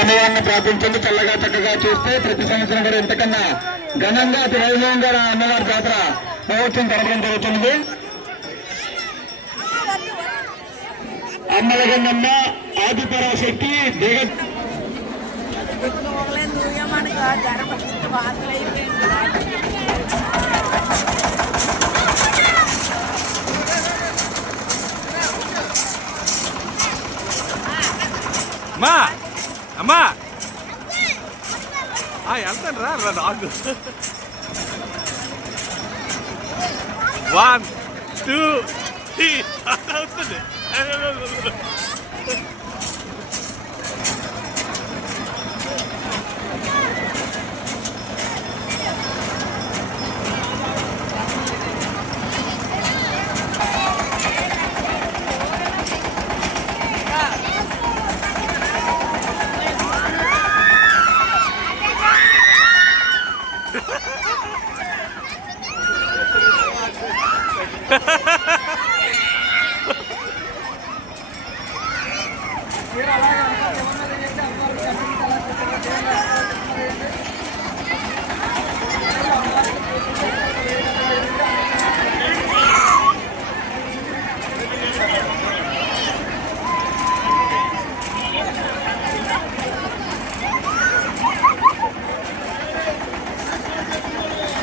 సమయాన్ని ప్రార్థించండి. చల్లగా చక్కగా చూస్తే ప్రతి సంవత్సరం కూడా ఇంతకన్నా ఘనంగా అతి వైభవంగా అమ్మవారి జాతర మహోత్సవం జరగడం జరుగుతుంది. అమ్మలగన్నమ్మ ఆదిపరాశక్తి దిగ మా అమ్మా! వెళ్తాను రా రా నాకు వన్ టూ త్రీ. అవుతుంది Ha ha ha!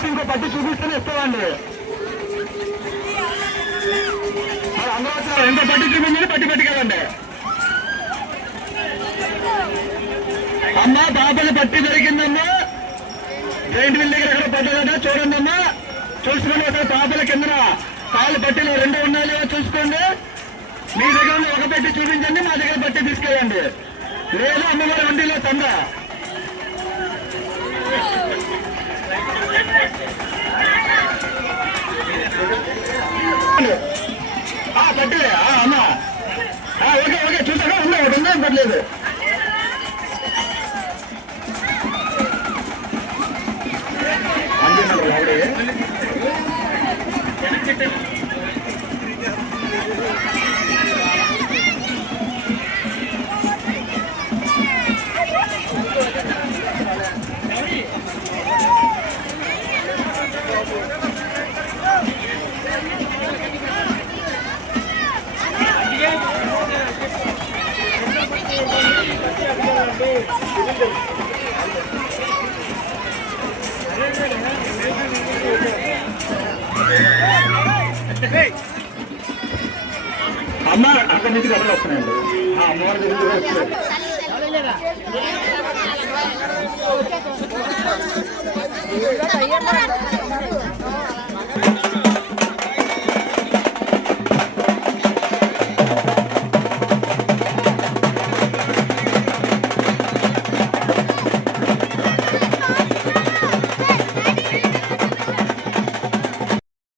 ఇంకో పట్టి చూపిస్తేనే ఇస్తామండి. మరి అందరూ వచ్చిన ఇంకో పట్టి చూపించండి పట్టి పెట్టుకోవండి అమ్మా పాపలు పట్టి దొరికిందమ్మా. జైంట్ వీల్ దగ్గర ఎక్కడ పడ్డదట చూడండమ్మా చూసుకోండి అక్కడ పాపల కిందన కాళ్ళు పట్టిలు రెండు ఉన్నాయి చూసుకోండి. మీ దగ్గర ఒక పెట్టి చూపించండి మా దగ్గర పట్టి తీసుకెళ్ళండి. లేదు అమ్మవారి వంటిలో తండ ఆ, పట్టిలే ఆ, అమ్మా ఆ, ఓకే ఓకే చూసాక ఉందా అమ్మ అక్కడి నుంచి కథలు వస్తున్నాయండి. ఆ అమ్మవారి దగ్గర వస్తున్నాయి.